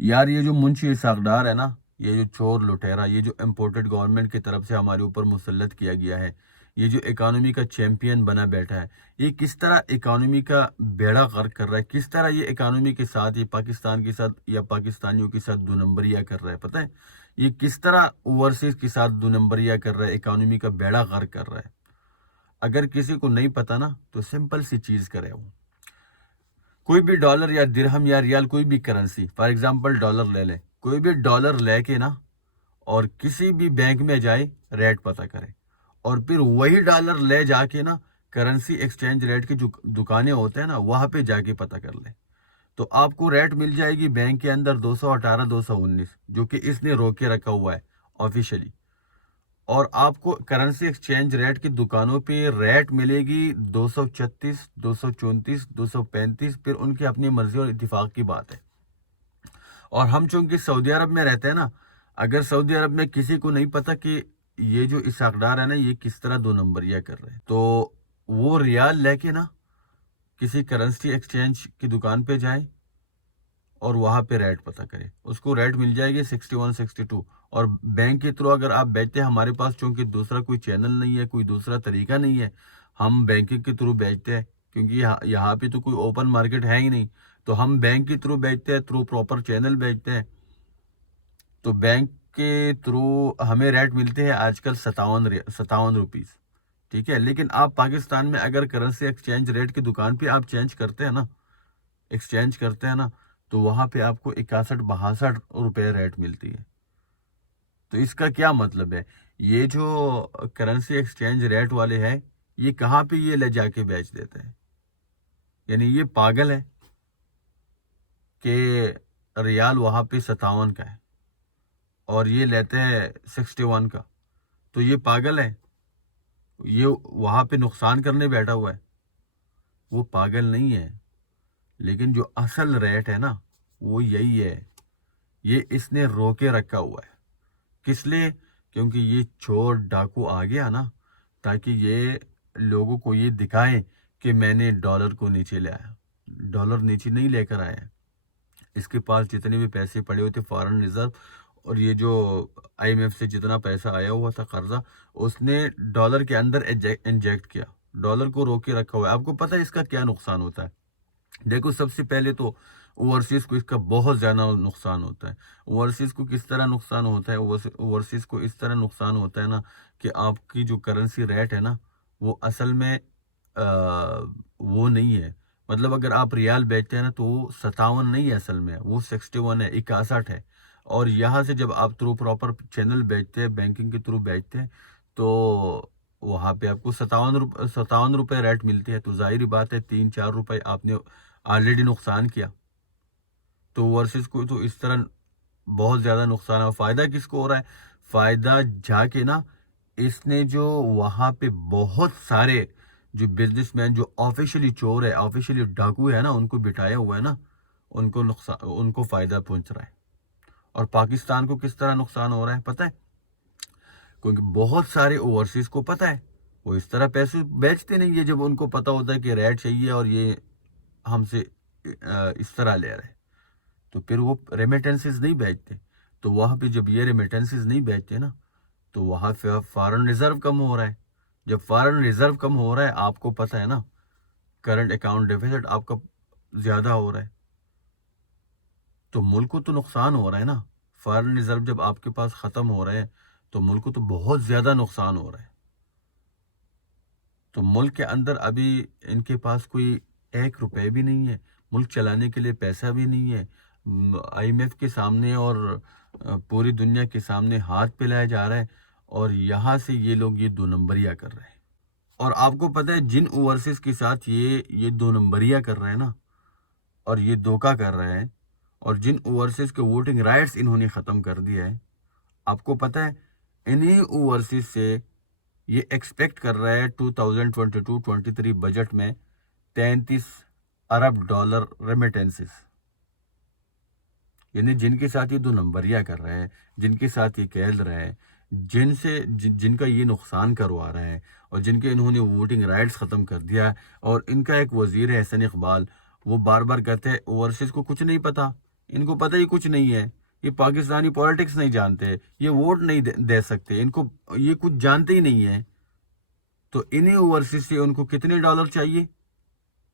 یار یہ جو منشی اسحاق ڈار ہے نا، یہ جو چور لٹیرا، یہ جو امپورٹڈ گورنمنٹ کی طرف سے ہمارے اوپر مسلط کیا گیا ہے، یہ جو اکانومی کا چیمپئن بنا بیٹھا ہے، یہ کس طرح اکانومی کا بیڑا غرق کر رہا ہے، کس طرح یہ اکانومی کے ساتھ، یہ پاکستان کے ساتھ یا پاکستانیوں کے ساتھ دو نمبریاں کر رہا ہے، پتہ ہے یہ کس طرح اوورسیز کے ساتھ دو نمبریاں کر رہا ہے، اکانومی کا بیڑا غرق کر رہا ہے۔ اگر کسی کو نہیں پتا نا تو سمپل سی چیز کرے وہ، کوئی بھی ڈالر یا درہم یا ریال، کوئی بھی کرنسی، فار ایگزامپل ڈالر لے لیں، کوئی بھی ڈالر لے کے نا اور کسی بھی بینک میں جائے، ریٹ پتہ کرے، اور پھر وہی ڈالر لے جا کے نا کرنسی ایکسچینج ریٹ کی جو دکانیں ہوتے ہیں نا وہاں پہ جا کے پتہ کر لے، تو آپ کو ریٹ مل جائے گی بینک کے اندر 218 219، جو کہ اس نے روک کے رکھا ہوا ہے آفیشلی، اور آپ کو کرنسی ایکسچینج ریٹ کی دکانوں پہ ریٹ ملے گی 236 234 235، پھر ان کی اپنی مرضی اور اتفاق کی بات ہے۔ اور ہم چونکہ سعودی عرب میں رہتے ہیں نا، اگر سعودی عرب میں کسی کو نہیں پتا کہ یہ جو اسحاق ڈار ہے نا یہ کس طرح دو نمبریاں کر رہے ہیں، تو وہ ریال لے کے نا کسی کرنسی ایکسچینج کی دکان پہ جائے اور وہاں پہ ریٹ پتہ کرے، اس کو ریٹ مل جائے گی 61 62، اور بینک کے تھرو اگر آپ بیچتے ہیں، ہمارے پاس چونکہ دوسرا کوئی چینل نہیں ہے، کوئی دوسرا طریقہ نہیں ہے، ہم بینکنگ کے تھرو بیچتے ہیں، کیونکہ یہاں پہ تو کوئی اوپن مارکیٹ ہے ہی نہیں، تو ہم بینک کے تھرو بیچتے ہیں، تھرو پراپر چینل بیچتے ہیں، تو بینک کے تھرو ہمیں ریٹ ملتے ہیں آج کل 57 روپیز، ٹھیک ہے۔ لیکن آپ پاکستان میں اگر کرنسی ایکسچینج ریٹ کی دکان پہ آپ ایکسچینج کرتے ہیں نا تو وہاں پہ آپ کو 61 62 روپے ریٹ ملتی ہے۔ تو اس کا کیا مطلب ہے، یہ جو کرنسی ایکسچینج ریٹ والے ہیں یہ کہاں پہ یہ لے جا کے بیچ دیتے ہیں، یعنی یہ پاگل ہے کہ ریال وہاں پہ 57 کا ہے اور یہ لیتے ہیں 61 کا، تو یہ پاگل ہے، یہ وہاں پہ نقصان کرنے بیٹھا ہوا ہے، وہ پاگل نہیں ہے، لیکن جو اصل ریٹ ہے نا وہ یہی ہے، یہ اس نے روکے رکھا ہوا ہے، کس لیے؟ کیونکہ یہ چور ڈاکو آ گیا نا، تاکہ یہ لوگوں کو یہ دکھائیں کہ میں نے ڈالر کو نیچے لے آیا، ڈالر نیچے نہیں لے کر آیا ہے، اس کے پاس جتنے بھی پیسے پڑے ہوتے فارن ریزرو، اور یہ جو آئی ایم ایف سے جتنا پیسہ آیا ہوا تھا قرضہ، اس نے ڈالر کے اندر انجیکٹ کیا، ڈالر کو روک کے رکھا ہوا ہے۔ آپ کو پتہ ہے اس کا کیا نقصان ہوتا ہے؟ دیکھو، سب سے پہلے تو اوورسیز کو اس کا بہت زیادہ نقصان ہوتا ہے۔ اوورسیز کو کس طرح نقصان ہوتا ہے؟ اوورسیز کو اس طرح نقصان ہوتا ہے نا کہ آپ کی جو کرنسی ریٹ ہے نا وہ اصل میں وہ نہیں ہے، مطلب اگر آپ ریال بیچتے ہیں نا تو وہ 57 نہیں ہے، اصل میں وہ 61 ہے، 61 ہے، اور یہاں سے جب آپ تھرو پراپر چینل بیچتے ہیں، بینکنگ کے تھرو بیچتے ہیں، تو وہاں پہ آپ کو 57 روپے ریٹ ملتی ہے، تو ظاہری بات ہے 3 4 روپے آپ نے آلریڈی نقصان کیا۔ تو ورسز کو تو اس طرح بہت زیادہ نقصان ہے، فائدہ کس کو ہو رہا ہے؟ فائدہ جا کے نا اس نے جو وہاں پہ بہت سارے جو بزنس مین جو آفیشلی چور ہے، آفیشلی ڈاکو ہے نا، ان کو بٹھایا ہوا ہے نا، ان کو فائدہ پہنچ رہا ہے۔ اور پاکستان کو کس طرح نقصان ہو رہا ہے پتہ ہے؟ کیونکہ بہت سارے اوورسیز کو پتہ ہے وہ اس طرح پیسے بیچتے نہیں ہے، جب ان کو پتہ ہوتا ہے کہ ریٹ چاہیے اور یہ ہم سے اس طرح لے رہے، تو پھر وہ ریمیٹنسز نہیں بیچتے، تو وہاں پہ جب یہ ریمیٹنسز نہیں بیچتے نا تو وہاں پہ فارن ریزرو کم ہو رہا ہے، جب فارن ریزرو کم ہو رہا ہے، آپ کو پتہ ہے نا کرنٹ اکاؤنٹ ڈیفیسٹ آپ کا زیادہ ہو رہا ہے، تو ملک کو تو نقصان ہو رہا ہے نا، فارن ریزرو جب آپ کے پاس ختم ہو رہے ہیں تو ملک کو تو بہت زیادہ نقصان ہو رہا ہے۔ تو ملک کے اندر ابھی ان کے پاس کوئی 1 روپے بھی نہیں ہے، ملک چلانے کے لیے پیسہ بھی نہیں ہے، آئی ایم ایف کے سامنے اور پوری دنیا کے سامنے ہاتھ پھیلایا جا رہا ہے، اور یہاں سے یہ لوگ یہ دو نمبریاں کر رہے ہیں۔ اور آپ کو پتہ ہے جن اوورسیز کے ساتھ یہ دو نمبریاں کر رہے ہیں نا اور یہ دھوکہ کر رہے ہیں، اور جن اوورسیز کے ووٹنگ رائٹس انہوں نے ختم کر دیا ہے، آپ کو پتہ ہے انہی اوورسیز سے یہ ایکسپیکٹ کر رہا ہے 2022-23 بجٹ میں 33 ارب ڈالر ریمیٹنسز، یعنی جن کے ساتھ یہ دو نمبریاں کر رہے ہیں، جن کے ساتھ یہ کھیل رہے ہیں، جن کا یہ نقصان کروا رہا ہے، اور جن کے انہوں نے ووٹنگ رائٹس ختم کر دیا ہے، اور ان کا ایک وزیر ہے حسن اقبال، وہ بار بار کہتے ہیں اوورسیز کو کچھ نہیں پتا، ان کو پتہ ہی کچھ نہیں ہے، یہ پاکستانی پولیٹکس نہیں جانتے، یہ ووٹ نہیں دے سکتے، ان کو یہ کچھ جانتے ہی نہیں ہے. تو انہیں اوورسیز سے ان کو کتنے ڈالر چاہیے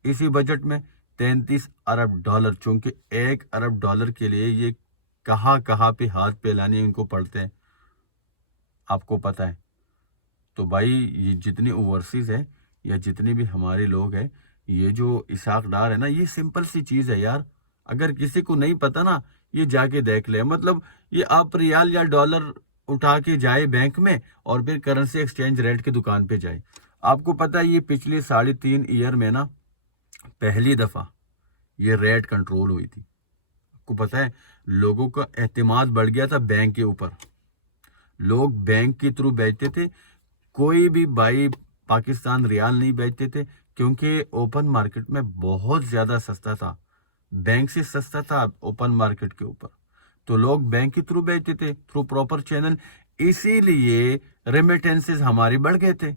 اسی بجٹ میں؟ 33 ارب ڈالر. چونکہ 1 ارب ڈالر کے لیے یہ کہاں پہ ہاتھ پھیلانے ان کو پڑتے ہیں، آپ کو پتہ ہے. تو بھائی یہ جتنے اوورسیز ہے یا جتنے بھی ہمارے لوگ ہیں، یہ جو اسحاق ڈار ہے نا، یہ سمپل سی چیز ہے یار. اگر کسی کو نہیں پتا نا، یہ جا کے دیکھ لے. مطلب یہ آپ ریال یا ڈالر اٹھا کے جائے بینک میں اور پھر کرنسی ایکسچینج ریٹ کی دکان پہ جائے. آپ کو پتا ہے یہ پچھلے 3.5 ایئر میں نا پہلی دفعہ یہ ریٹ کنٹرول ہوئی تھی. آپ کو پتا ہے لوگوں کا اعتماد بڑھ گیا تھا بینک کے اوپر. لوگ بینک کے تھرو بیچتے تھے، کوئی بھی بھائی پاکستان ریال نہیں بیچتے تھے، کیونکہ اوپن مارکیٹ میں بہت زیادہ سستا تھا، بینک سے سستا تھا اوپن مارکیٹ کے اوپر. تو لوگ بینک کے تھرو بیچتے تھے، تھرو پراپر چینل. اسی لیے ریمیٹنسز ہماری بڑھ گئے تھے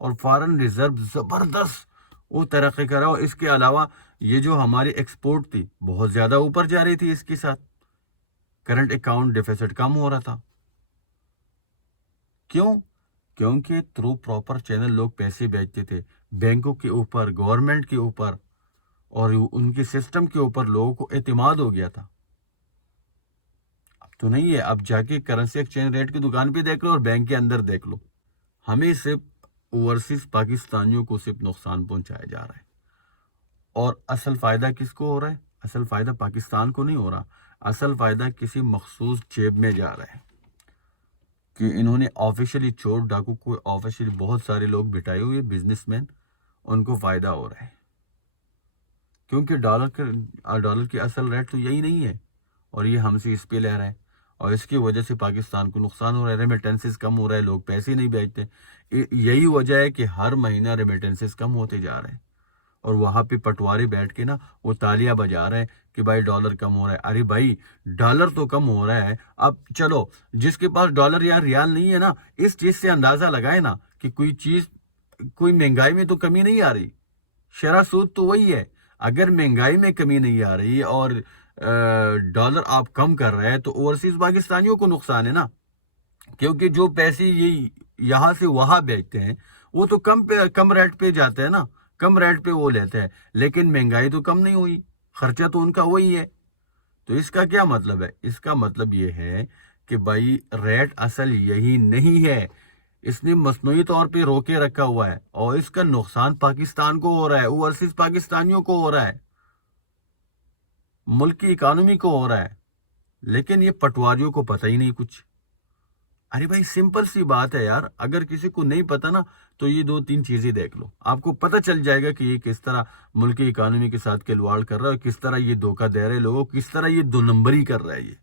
اور فارن ریزرو زبردست وہ ترقی کرا. اور اس کے علاوہ یہ جو ہماری ایکسپورٹ تھی بہت زیادہ اوپر جا رہی تھی، اس کے ساتھ کرنٹ اکاؤنٹ ڈیفیسٹ کم ہو رہا تھا. کیوں؟ کیونکہ تھرو پراپر چینل لوگ پیسے بیچتے تھے بینکوں کے اوپر، گورنمنٹ کے اوپر، اور ان کے سسٹم کے اوپر لوگوں کو اعتماد ہو گیا تھا. اب تو نہیں ہے. اب جا کے کرنسی ایکسچینج ریٹ کی دکان پہ دیکھ لو اور بینک کے اندر دیکھ لو. ہمیں صرف اوورسیز پاکستانیوں کو صرف نقصان پہنچایا جا رہا ہے. اور اصل فائدہ کس کو ہو رہا ہے؟ اصل فائدہ پاکستان کو نہیں ہو رہا، اصل فائدہ کسی مخصوص جیب میں جا رہا ہے. کہ انہوں نے آفیشلی چور ڈاکو کو آفیشلی بہت سارے لوگ بٹھائے ہوئے، بزنس مین، ان کو فائدہ ہو رہا ہے. کیونکہ ڈالر کی اصل ریٹ تو یہی نہیں ہے، اور یہ ہم سے اس پہ لے رہا ہے، اور اس کی وجہ سے پاکستان کو نقصان ہو رہا ہے. ریمیٹنسز کم ہو رہا ہے، لوگ پیسے نہیں بھیجتے. یہی وجہ ہے کہ ہر مہینہ ریمیٹنسز کم ہوتے جا رہے ہیں. اور وہاں پہ پٹواری بیٹھ کے نا وہ تالیاں بجا رہے ہیں کہ بھائی ڈالر کم ہو رہا ہے. ارے بھائی ڈالر تو کم ہو رہا ہے. اب چلو جس کے پاس ڈالر یا ریال نہیں ہے نا، اس چیز سے اندازہ لگائے نا کہ کوئی مہنگائی میں تو کمی نہیں آ رہی. شرح سود تو وہی ہے. اگر مہنگائی میں کمی نہیں آ رہی اور ڈالر آپ کم کر رہے ہیں تو اوورسیز پاکستانیوں کو نقصان ہے نا. کیونکہ جو پیسے یہ یہاں سے وہاں بیچتے ہیں وہ تو کم ریٹ پہ جاتے ہیں نا، کم ریٹ پہ وہ لیتے ہیں. لیکن مہنگائی تو کم نہیں ہوئی، خرچہ تو ان کا وہی ہے. تو اس کا کیا مطلب ہے؟ اس کا مطلب یہ ہے کہ بھائی ریٹ اصل یہی نہیں ہے، اس نے مصنوعی طور پہ روکے رکھا ہوا ہے، اور اس کا نقصان پاکستان کو ہو رہا ہے، اوورسیز پاکستانیوں کو ہو رہا ہے، ملک کی اکانومی کو ہو رہا ہے. لیکن یہ پٹواریوں کو پتہ ہی نہیں کچھ. ارے بھائی سمپل سی بات ہے یار. اگر کسی کو نہیں پتا نا تو یہ 2-3 چیزیں دیکھ لو، آپ کو پتہ چل جائے گا کہ یہ کس طرح ملک کی اکانومی کے ساتھ کھلواڑ کر رہا ہے، اور کس طرح یہ دھوکہ دے رہے لوگوں، کس طرح یہ 2 نمبری کر رہا ہے. یہ